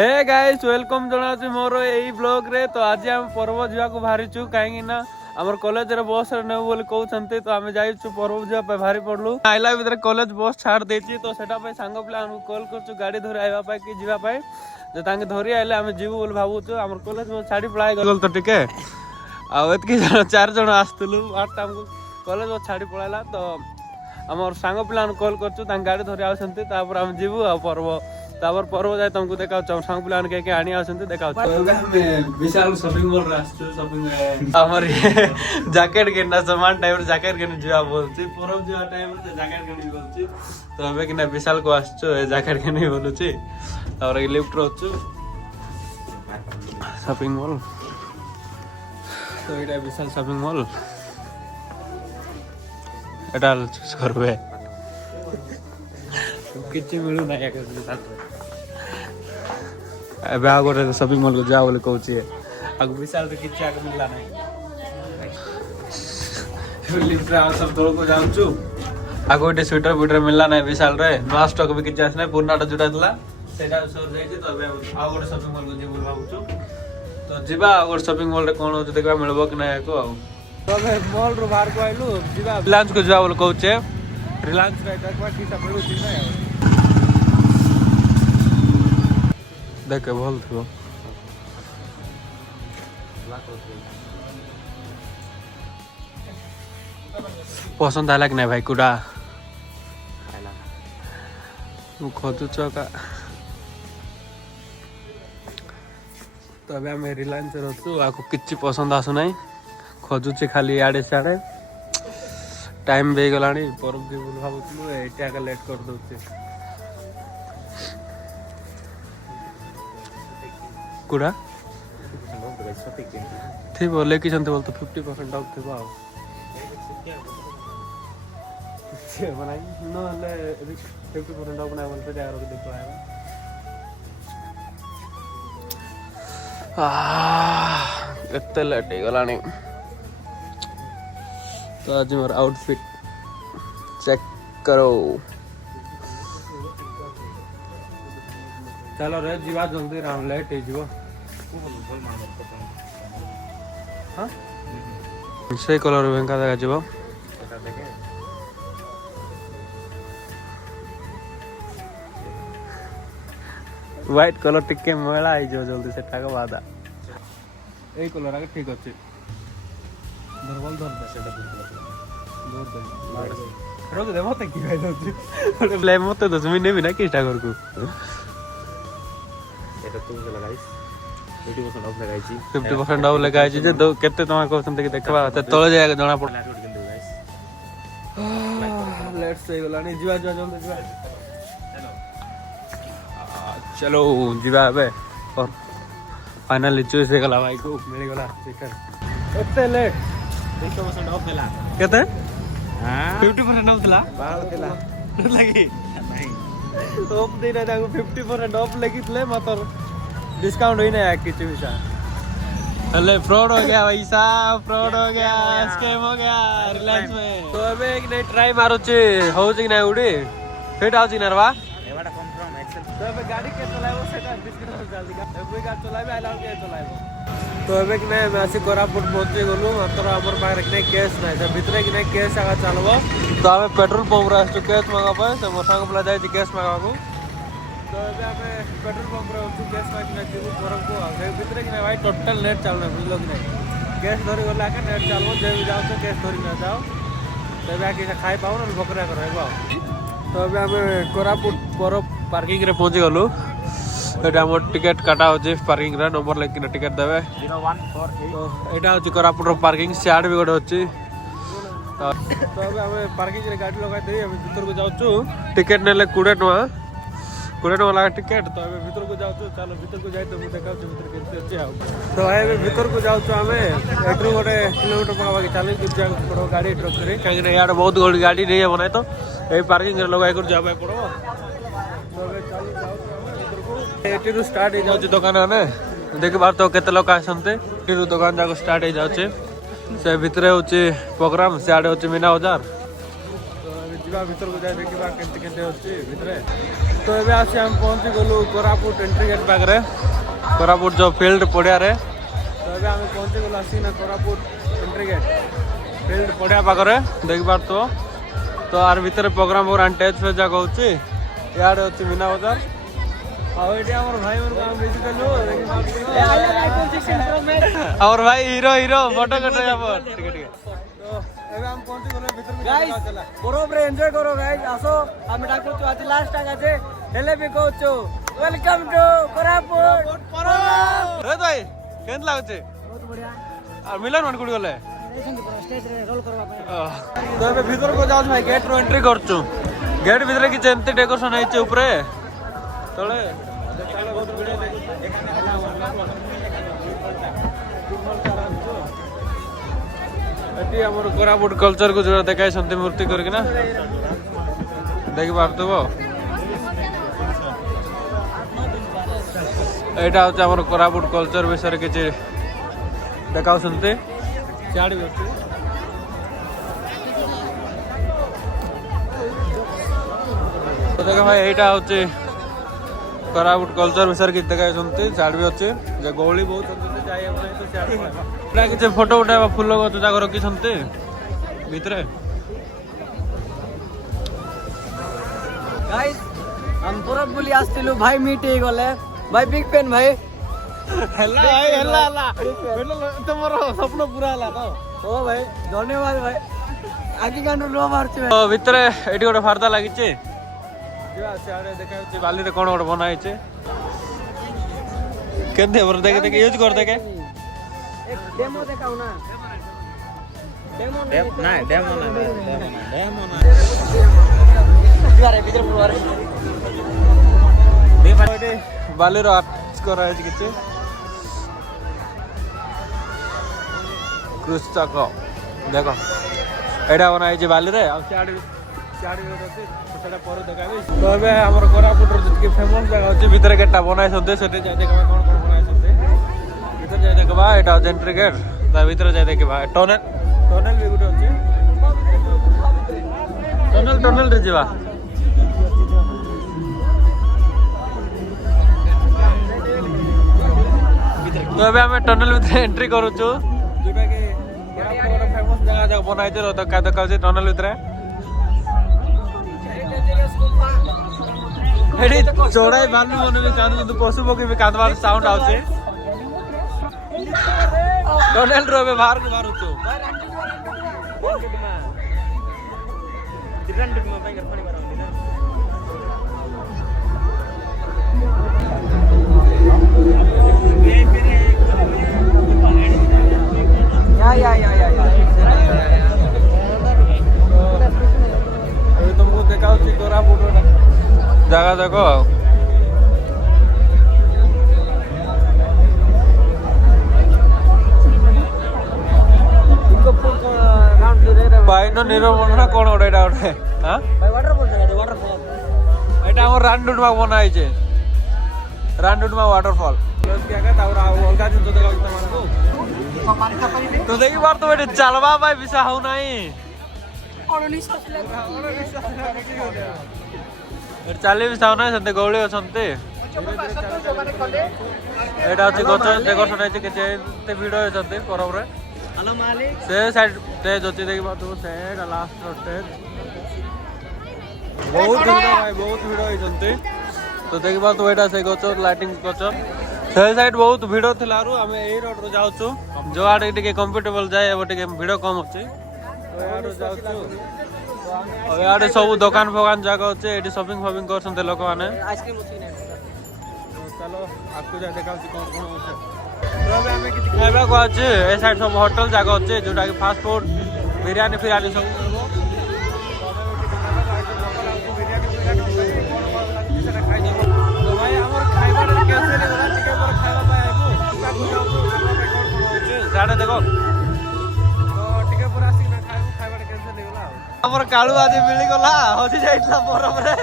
Hey guys welcome जनाउछु मोर एई blog रे। तो आज हम पर्व जीवा को बाहरिछु काहेकि ना हमर कॉलेज रे बस रे नेउ बोली कहउछन्ते। तो हमें जाइछु पर्व जीवा पे बाहरी पड़लु। आइला भीतर कॉलेज बस छाड़ देछि तो सेटा पे सांग पिला हमको कॉल करछु गाड़ी धरि आइबा पाए कि जीवा पाए जे तांगे धरि आइले हमें जीवु बोली भाबुछु। हमर कॉलेज में छाड़ी पळाय गल तो टिके आ एतकी चार जण आस्तलु आठ हमको कॉलेज में छाड़ी पळाला। तो हमर सांग पिला कॉल करछु तांगे गाड़ी धरि आउछन्ते तापर हम जीवु आ पर्व तापर पर्व जाए तुमको देखा सांग पिला के आनी आसंते देखा विशाल शॉपिंग मॉल राष्ट्र शॉपिंग हमर जैकेट केना सामान टाइम जैकेट केन जीवा बोलछि पर्व जीवा टाइम से जैकेट केन बोलछि। तो हमें कि विशाल को आछो जैकेट केन बोलछि और लिफ्ट रहछु शॉपिंग मॉल। तो एटा विशाल शॉपिंग मॉल एटा करबे किछि मिलु ना एक अब गोटे शॉपिंग मॉल को जा बोले कहूँ आग विशाल तो किसी आगे मिलला नहीं सब तौर को जाऊँ आग गोटे स्वेटर बुटर मिलला नहीं विशाल रे नुआ स्टॉक भी किसी आसना पुराना जोटा था सेटा सर जाइए। तो आ गोटे शॉपिंग मॉल को जी बोल भावुँ तो जीवा गोटे शॉपिंग मॉल रे कौन हो देखा मिलबो कि ना को तो मॉल रो बाहर को आइलु जीवा रिलायंस को जा बोल कहूँ रिलायंस रे एक बार किसा मिलु कि ना देखे भल थो पसंद आला कि नहीं भाई कुड़ा खोजुच का। तो अभी आम रिलायंस रचु आपको किसी पसंद आसु ना खोजुचे खाली आड़े सियाड़े टाइम भी गला पर्व की बोल भावुँ ये लेट कर दे कुड़ा थी लेकिन बोल तो 50% ऑफ थी ना 50% ऑफ ना बोलते जा रहा देखो एते लेट गला। तो आज मोर आउटफिट चेक करो चलो रे जीवा जल्दी राम लेट हो से कलर भेंका देखा जीव व्हाइट कलर टिके मेला आई जो जल्दी से टाका बादा ए कलर आगे ठीक अछि धरवल धर दे सेटा दूर दे रोक दे मत की गाइस अछि प्ले मत 10 मिनट भी ना किटा कर को एटा तुम से लगाइस 50% ऑफ लगाइछि 50% ऑफ लगाइछि जे केते तमा कहसन कि देखबा त तळे जाय जणा पड़ लेट्स से गला नहीं जीवा जीवा जल्दी जीवा चलो जीवा बे और फाइनली चूज हो गला भाई को मिल गला चिकन एते लेट 50% ऑफ देला केते हां 50% ऑफ दिला बाहर दिला लगी नहीं ऑफ देना ताको 50% ऑफ लगितले मात्र डिस्काउंट होई ना किछि विषय अरे फ्रॉड हो गया भाई साहब फ्रॉड हो गया स्कैम हो गया रिलायंस में। तो अबे एक नहीं ट्राई मारो चे हो जे ना उडी फिट आउ जे नरवा एवाटा कंफर्म एक्सेल। तो अबे गाड़ी के चलाइबो सेटा डिस्काउंट जल्दी का एबे गाड़ी चलाइबे आइला के चलाइबो। तो अबे कि नहीं मैं आसी कोरापुट पहुंचे गलु मात्र हमर पाखरे कि नहीं कैश नहीं जब भीतर कि नहीं कैश आगा चलबो। तो हमें पेट्रोल पंप रे आछो कैश मांगा पाए तो मोसांग पला जाय कैश मांगाबो। तो अबे हमें पेट्रोल पंप रे उठू कैश मांगना जीवु परम को आगे भीतर कि नहीं भाई टोटल नेट चलना बुझलो कि नहीं कैश धरी गला के नेट चलबो जे भी जाओ तो कैश धरी ना जाओ तबे आके खाई पाओ ना बकरा करबो। तो अबे हमें कोरापुट पर पार्किंग रे पहुंच गलु एटा मोर टिकट काटा हो जे पार्किंग रे नंबर लेकिन टिकट देबे 0148। तो एटा हो कोरापुट रो पार्किंग सियाड भी गोटे होची। तो अबे हमें पार्किंग रे गाड़ी लगा दे हम भीतर को जाउछु टिकट नेले 20 टका लगा टिकट। तो अबे भीतर को जाउछु चलो भीतर को जाई तो मु देखाउ भीतर केते अछि आ तो आबे भीतर को जाउछु हमें एटरो गोटे किलोमीटर पका के चली के जाउ पड़ो गाड़ी ट्रक रे काहे ने यार बहुत गोल गाड़ी नहीं है बनाए तो ए पार्किंग रे लगाई कर जाबे पड़ो। तो अबे चली जाउछु भीतर को एटरो स्टार्ट हो जाउछु दुकान ने देख बार तो केते लोग आसंते एटरो दुकान जाको स्टार्ट हो जाउछु से भीतर होची प्रोग्राम से आडे होची मीना बाजार। तो अबे ଯିବା ଭିତରକୁ ଯାଇ ଦେଖିବା କେମିତି କେମିତି ଅଛି ଭିତରେ। ତ ଏବେ ଆସି ଆମେ ପହଞ୍ଚି ଗଲୁ କୋରାପୁଟ ଏଣ୍ଟ୍ରି ଗେଟ୍ ପାଖରେ, କୋରାପୁଟ ଯେଉଁ ଫିଲ୍ଡ ପଡ଼ିଆରେ। ତ ଏବେ ଆମେ ପହଞ୍ଚି ଗଲୁ ଆସିକିନା କୋରାପୁଟ ଏଣ୍ଟ୍ରି ଗେଟ୍ ଫିଲ୍ଡ ପଡ଼ିଆ ପାଖରେ ଦେଖିପାରୁଥିବ। ତ ଆର ଭିତରେ ପ୍ରୋଗ୍ରାମ ଷ୍ଟେଜ୍ ଫେଜ୍ ଯାକ ହେଉଛି। ଇଆଡ଼େ ଅଛି ମୀନା ବଜାର। ଆଉ ଏଠି ଆମର ଭାଇମାନଙ୍କୁ ଆମେ ମିଶିଦେଲୁ। ଆମର ଭାଇ ହିରୋ ଫଟୋ କଟା যাব ଟିକେ ଟିକେ। ତ ଏବେ ଆମେ ପହଞ୍ଚି ଗଲେ ଭିତରକୁ ବରଫରେ ଏନ୍ଜୟ କର ଗାଇସ୍, ଆସ। ଆମେ ଡାକୁଛୁ ଆଜି ଲାଷ୍ଟ ଟାଇମ୍ ଅଛି, ହେଲେ ବି କହୁଛୁ ୱେଲକମ୍ ଟୁ କୋରାପୁଟ। ଏ ଭାଇ କେମିତି ଲାଗୁଛି? ବହୁତ ବଢିଆ। ଆଉ ମିଲନ ମାନେ କୋଉଠି ଗଲେ? ଷ୍ଟେଜରେ ରୋଲ୍ କରିବା ପାଇଁ। ତ ଏବେ ଭିତରକୁ ଯାଉଛୁ ଭାଇ, ଗେଟ୍ରୁ ଏଣ୍ଟ୍ରି କରୁଛୁ। ଗେଟ୍ ଭିତରେ କିଛି ଏମିତି ଡେକୋରେସନ୍ ହେଇଛି ଉପରେ ତଳେ। ଏଠି ଆମର କୋରାପୁଟ କଲଚରକୁ ଯୋଉଟା ଦେଖାଇଛନ୍ତି ମୂର୍ତ୍ତି କରିକିନା ଦେଖିପାରୁଥିବ। ଏଇଟା ହେଉଛି ଆମର କୋରାପୁଟ କଲଚର ବିଷୟରେ କିଛି ଦେଖାଉଛନ୍ତି। ସିଆଡ଼େ ବି ଅଛି। ଦେଖ ଭାଇ ଏଇଟା ହେଉଛି କୋରାପୁଟ କଲଚର ବିଷୟରେ କିଛି ଦେଖାଇଛନ୍ତି। ସିଆଡ଼େ ବି ଅଛି ଯେ ଗହଳି ବହୁତ ଅଛନ୍ତି, ଯାଇ ହେବ ନାହିଁ। ତ ସିଆଡ଼େ ଏଇଟା କିଛି ଫଟୋ ଉଠାଇବା ଫୁଲ ଗଛ ଯାକ ରଖିଛନ୍ତି ଭିତରେ। ଗାଇସ୍ ଆମେ ବରଫ ବୁଲି ଆସିଥିଲୁ, ଭାଇ ମିଟ୍ ହେଇଗଲେ। ଭାଇ ବିଗ୍ ଫ୍ୟାନ୍ ଭାଇ। ହେଲା ଭାଇ ହେଲା ତମର ସ୍ୱପ୍ନ ପୁରା ହେଲା ତ। ଓ ଭାଇ ଧନ୍ୟବାଦ ଭାଇ। ଆଗି କାଣ୍ଡରୁ ନ ବାହାରୁଛି ଭାଇ। ଭିତରେ ଏଠି ଗୋଟେ ଫର୍ଦ୍ଦା ଲାଗିଛି। ଯିବା ସିଆଡ଼େ ଦେଖାଯାଉଛି ବାଲିରେ କ'ଣ ଗୋଟେ ବନା ହେଇଛି। କେମିତି ହେବ ଦେଖେ ଦେଖେ ୟୁଜ୍ କର ଦେଖେ। ଡେମୋ ଦେଖାଉ ନା। ବାଲିର ଆର୍ଟ କରାଯାଇଛି କିଛି କୃଷକ ଦେଖ ଏଇଟା ବନା ହେଇଛି ବାଲିରେ। ଆଉ ସିଆଡ଼େ ଅଛି ସେଟା ପରେ ଦେଖାବି। ତ ଏବେ ଆମର କୋରାପୁଟର ଯେତିକି ଫେମସ୍ ଜାଗା ଅଛି ଭିତରେ ଗେଟ୍ଟା ବନାଇଛନ୍ତି, ସେଠି ଯାଇ ଦେଖିବା କ'ଣ କ'ଣ ବନାଇଛନ୍ତି। ଭିତରେ ଯାଇ ଦେଖିବା। ଏଇଟା ହେଉଛି ଏଣ୍ଟ୍ରି ଗେଟ୍, ତା ଭିତରେ ଯାଇ ଦେଖିବା। ଟନେଲ୍ ବି ଗୋଟେ ଅଛି। ଟନେଲ୍ରେ ଯିବା। ତ ଏବେ ଆମେ ଟନେଲ୍ ଭିତରେ ଏଣ୍ଟ୍ରି କରୁଛୁ, ଯୋଉଟାକି କୋରାପୁଟର ଫେମସ୍ ଜାଗା ଯାକ ବନାଇଛି। ଦେଖାଉଛି ଟନେଲ୍ ଭିତରେ। ଏଠି ଚଢ଼ାଇ ଭାଲୁ ମାନେ ବି କାନ୍ଦୁଛନ୍ତି, ପଶୁ ପକ୍ଷୀ ବି କାନ୍ଦବାର ସାଉଣ୍ଡ ଆଉଛି। ଟନେଲ୍ରୁ ଏବେ ବାହାରକୁ ବାହାରୁଛୁ। ଏବେ ତମକୁ ଦେଖାଉଛି କୋରାପୁଟ ଜାଗା ଯାକ। ପାଇନ ନିରବଣ ନା କ'ଣ ଗୋଟେ ଏଇଟା ଗୋଟେ। ଏଇଟା ଆମର ରାନଡୁଡମା ବନା ହେଇଛି, ରାନଡୁଡମା ୱାଟରଫଲ୍। ଅଲଗା ଜିନିଷ ଦେଖାଉଛି ତମମାନଙ୍କୁ। ତୁ ଦେଖିପାରୁଥିବ ଏଠି ଚାଲବା ପାଇଁ ବିଷା ହଉନାହିଁ। ଚାଲି ବି ସାଉନାହିଁ, ସେମିତି ଗହଳି ଅଛନ୍ତି। ଏଇଟା ଅଛି ଗଛ ଡେକୋରେସନ୍ ହେଇଛି କିଛି, ଏତେ ଭିଡ଼ ହେଇଛନ୍ତି ପରବରେ। ସେ ସାଇଡ୍ ଷ୍ଟେଜ୍ ଅଛି ଦେଖିପାରୁଥିବ, ସେଇଟା ଲାଷ୍ଟର ଷ୍ଟେଜ୍। ବହୁତ ଭିଡ଼ ଭାଇ, ବହୁତ ଭିଡ଼ ହେଇଛନ୍ତି। ତ ଦେଖିପାରୁଥିବ ଏଇଟା ସେ ଗଛ, ଲାଇଟିଂ ଗଛ। ସେ ସାଇଡ୍ ବହୁତ ଭିଡ଼ ଥିଲାରୁ ଆମେ ଏଇ ରୋଡ୍ରୁ ଯାଉଛୁ। ଯୋଉ ଆଡ଼େ ଟିକେ କମ୍ଫର୍ଟେବଲ ଯାଏ, ଏବେ ଟିକେ ଭିଡ଼ କମ୍ ଅଛି, ଇଆଡ଼ୁ ଯାଉଛୁ। ଇଆଡ଼େ ସବୁ ଦୋକାନ ଫୋକାନ ଜାଗା ଅଛି, ଏଠି ସପିଙ୍ଗ ଫପିଙ୍ଗ କରୁଛନ୍ତି ଲୋକମାନେ। ଚାଲ ଆଗକୁ ଯାଇ ଦେଖାଉଛି କ'ଣ କ'ଣ ଅଛି। ଏବେ ଆମେ କିଛି ଖାଇବାକୁ ଅଛି। ଏ ସାଇଡ୍ ସବୁ ହୋଟେଲ ଜାଗା ଅଛି, ଯୋଉଟାକି ଫାଷ୍ଟ ଫୁଡ, ବିରିୟାନୀ ଫିରିୟାନୀ ସବୁ ମିଳିବ। ଭାଇ ଆମର ଖାଇବାଟା କ୍ୟାନ୍ସେଲ ହେଇଗଲା, ଟିକେ ପରେ ଖାଇବା ପାଇଁ ଆଇବୁ। ସିଆଡ଼େ ଦେଖ, ତ ଟିକେ ପରେ ଆସିକିନା ଖାଇବୁ। ଖାଇବାଟା କ୍ୟାନ୍ସେଲ ହେଇଗଲା ଆଉ। ଆମର କାଳୁ ଆଜି ମିଳିଗଲା, ହଜି ଯାଇଥିଲା ବରଫରେ।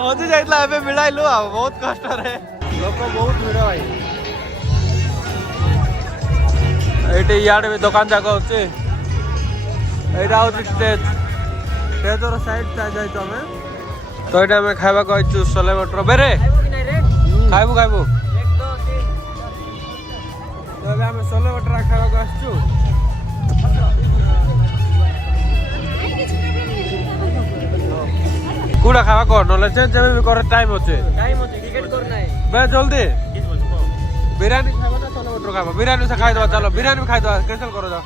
ହଜି ଯାଇଥିଲା, ଏବେ ମିଳାଇଲୁ ଆଉ ବହୁତ କଷ୍ଟରେ। ଲୋକ ବହୁତ ଭିଡ଼ ଭାଇ। ଏଇଠି ଇଆଡ଼େ ବି ଦୋକାନ ଯାକ ଅଛି। ଏଇଟା ହେଉଛି ଷ୍ଟେଜ୍। ଷ୍ଟେଜ୍ର ସାଇଡ୍ ଯାଇଛୁ ଆମେ। ତ ଏଇଟା ଆମେ ଖାଇବାକୁ ଆଇଛୁ ସୋଲେ ବଟର ବେରେ ଖାଇବୁ ଖାଇବୁ। ତ ଏବେ ଆମେ ସୋଲେ ବଟର ଖାଇବାକୁ ଆସିଛୁ। କୋଉଟା ଖାଇବା କହ ନହେଲେ ଯେବେ ବି କର ଟାଇମ୍ ଅଛି ବେ ଜଲ୍ଦି। ବିରିୟାନୀ ଖାଇବା ନା ସୋଲେ ବଟର ଖାଇବା? ବିରିୟାନୀ ସେ ଖାଇଦେବା ଚାଲ ବିରିୟାନୀ ବି ଖାଇଦେବା କ୍ୟାନ୍ସେଲ୍ କର ଯାଅ।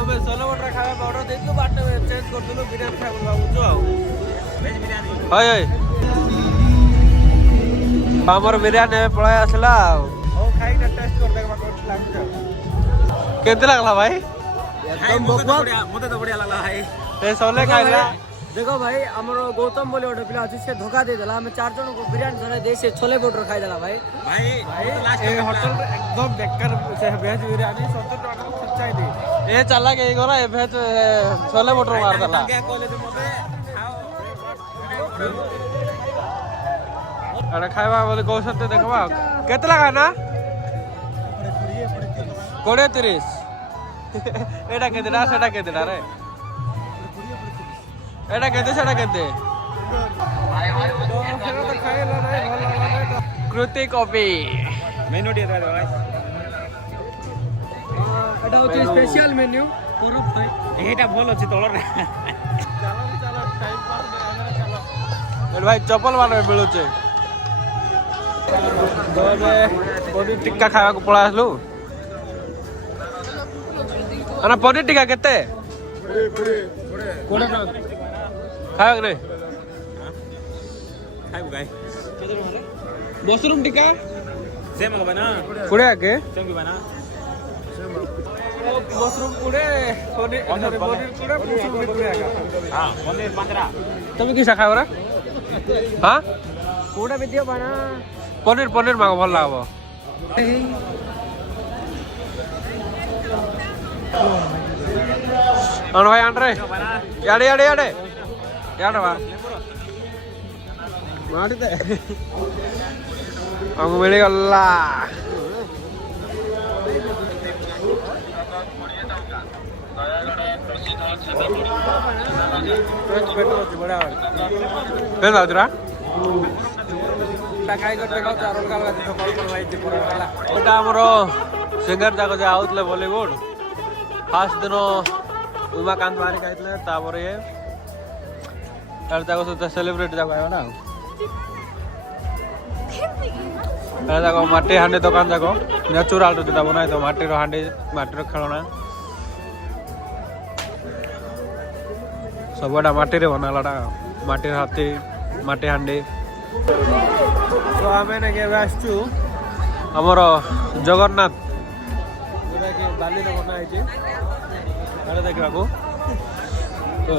ଆମେ ସୋଲେ ବଟର ଖାଇବା ଅର୍ଡର ଦେଇଥିଲୁ ବାଟ ଚେଞ୍ଜ କରିଥିଲୁ ବିରିୟାନୀ ଖାଇବୁ ଭାବୁଛୁ ଆଉ। ହଇ ହଇ ଆମର ବିରିୟାନୀ ଏବେ ପଳାଇ ଆସିଲା ଆଉ। ହଉ ଖାଇକିନା ଟେଷ୍ଟ କରିଦେବା କେମିତି ଲାଗୁଛି। କେମିତି ଲାଗଲା ଭାଇ? मुझे तो बढ़िया लगा भाई। ଏ ସୋଲେ ଖାଇଲା। देखो भाई हमरो गौतम बोले गोटे पिला अछि से धोखा दे देला। हमें 4 जन को बिरयानी धरे दे से छोले बटर खाई देला भाई। भाई ए होटल एकदम बेकार से वेज बिरयानी 70 टका सच्चाई दी। ए चला के गरा ए वेज छोले बटर मार देला। अरे खाइबा बोले गौसते देखबा केते लगा ना 20-30 एटा केते ना सेटा केते ना रे एटा केते सेटा केते कृति कॉफी मेनू दिया था गाइस। एटा होची स्पेशल मेन्यू पूरा भाई एटा भल अछि तोलर चलो चलो टाइम पास में आना चलो। ए भाई चप्पल वाला मिलु छे। तो पनीर टिक्का खावा को पळा आसलु। अना पनीर टिक्का केते कोडे खाओ रे खाइबु गाय मशरूम टिक्का सेम हो बना कोडे आके सेम की बना मशरूम कोडे पनीर कोडे मशरूम कोडे आका हां पनीर 15 तुम की खाओ रे हां कोडे भी दियो बना पनीर पनीर माको भल लागबो। अन भाई आन रे याडे याडे याडे याडे बा माडी दे हमको मिल गला। केन लाउजरा खाई करते खाऊ चार अलग अलग कॉल कर भाई पूरा वाला एटा हमरो सिंगर जाको जे आउतले बॉलीवुड फास्ट दिन उमाकांत मारी खाइतले तापर ये तार जाको से सेलिब्रेट जाको आयो ना तार जाको माटी हांडी दुकान जाको नेचुरल तो जेटा बनाय तो माटी रो हांडी माटी रो खेलना सबटा माटी रे बनालाडा माटी हाथी माटी हांडी। तो आमे ने के आसचु हमर जगन्नाथ जोटा कि बाली रे बना है जे अरे देखा को तो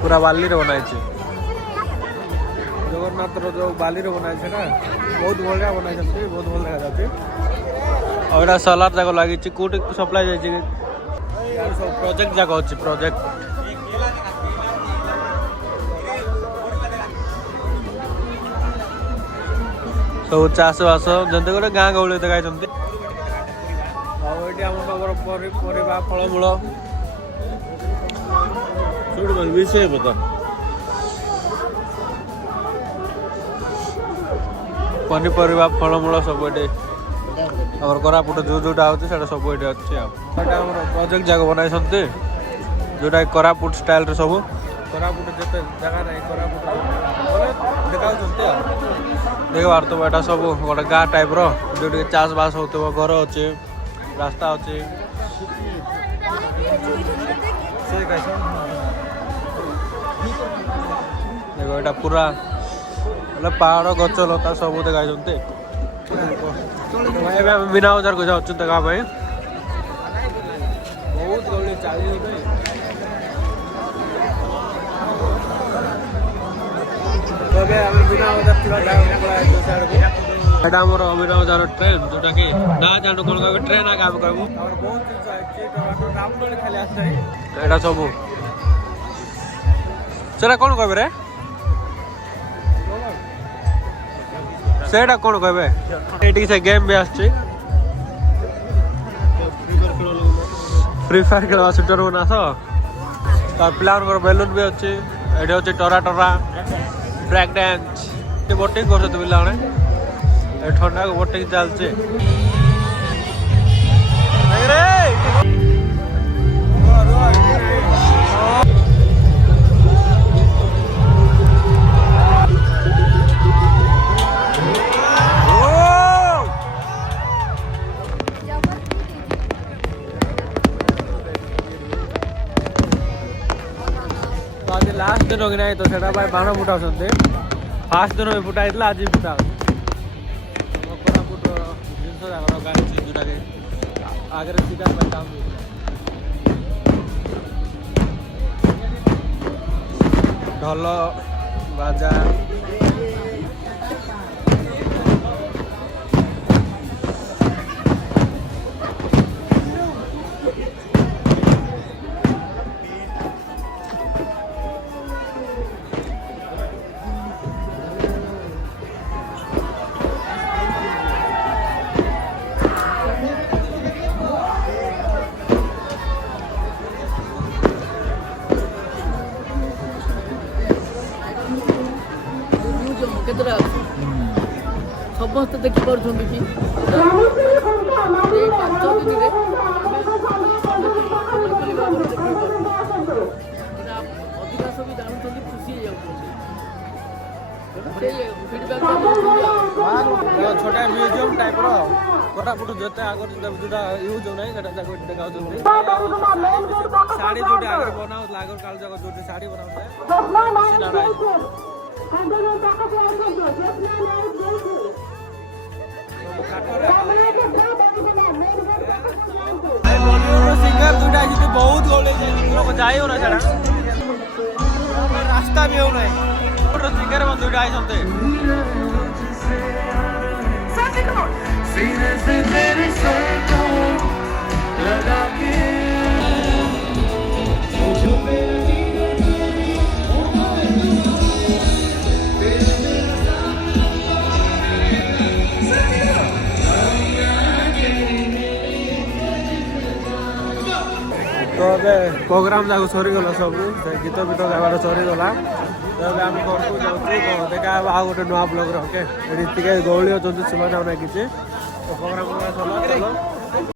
पूरा बाली रे बना है जगन्नाथ रो जो बाली रे बना है ना बहुत बढ़िया बना है बहुत भल लगा जाते। और एटा सलाड जाको लागि छि कोट सप्लाई जाय छि यार सब प्रोजेक्ट जाको अछि प्रोजेक्ट सब चाष बास जंते गोटे गाँ गहली देखाई परिवा फलमूल विषय बता पनीपरिया फलमूल सब ये कोरापुट जो जोटा होता सब ये अच्छे प्रोजेक्ट जाक बनाई जोटा कोरापुट स्टाइल सब कोरापुट जिते जगह ना कोरापुट देखा देख बार तो एटा सब गोटे गाँ टाइप रो जो चाष बास हो घर अच्छे रास्ता अच्छे देखो एटा पूरा पहाड़ गच लता सब देखाई मीना बजार को जाऊँ देखा बहुत गहली चली मीना बजार ट्रेन जोटा कि ना जानू कौन कह ट्रेन आगे आम कहूँ एटा सब से कौन कह ସେଇଟା କ'ଣ କହିବେ ଏଇଠିକି ସେ ଗେମ୍ ବି ଆସୁଛି ଫ୍ରି ଫାୟାର ଖେଳିବା ସୁଟର ବନା ତ ତାର ପିଲାମାନଙ୍କର ବେଲୁନ୍ ବି ଅଛି ଏଠି ଅଛି ଟରା ଟରା ବ୍ରେକ୍ ଡ୍ୟାନ୍ସ ଏଠି ବୋଟିଂ କରୁଛନ୍ତି ପିଲାମାନେ ଏ ଥଣ୍ଡାକୁ ବୋଟିଂ ଚାଲିଛି लास्ट दिन कि नहीं तो सेटा बाण फुटा फास्ट दिन भी फुटा आज भी फुटा जिन गाड़ी जोटा आगे सीधा ढोल बाजा समस्त देखिपुर कि 5 दिन अधिकांश भी जानते खुशी छोटा म्यूजियम टाइप कोरापुट जोते आगे जोटा यूज हो ना देखा साड़ी जो आगे बना आगे काल जगह जो साड़ी बना सिंगर दुटा जी बहुत गोले जाई हो रहा रास्ता भी हो रहा सिंगर दुटा आई तो प्रोग्राम जाक सरीगला सब गीत गीत गाबार सरीगला तो आम घर को जाऊँ देखा आ गोटे नुआ ब्लॉग ओके गौली अच्छा सुना जाऊना किसी तो प्रोग्राम चलो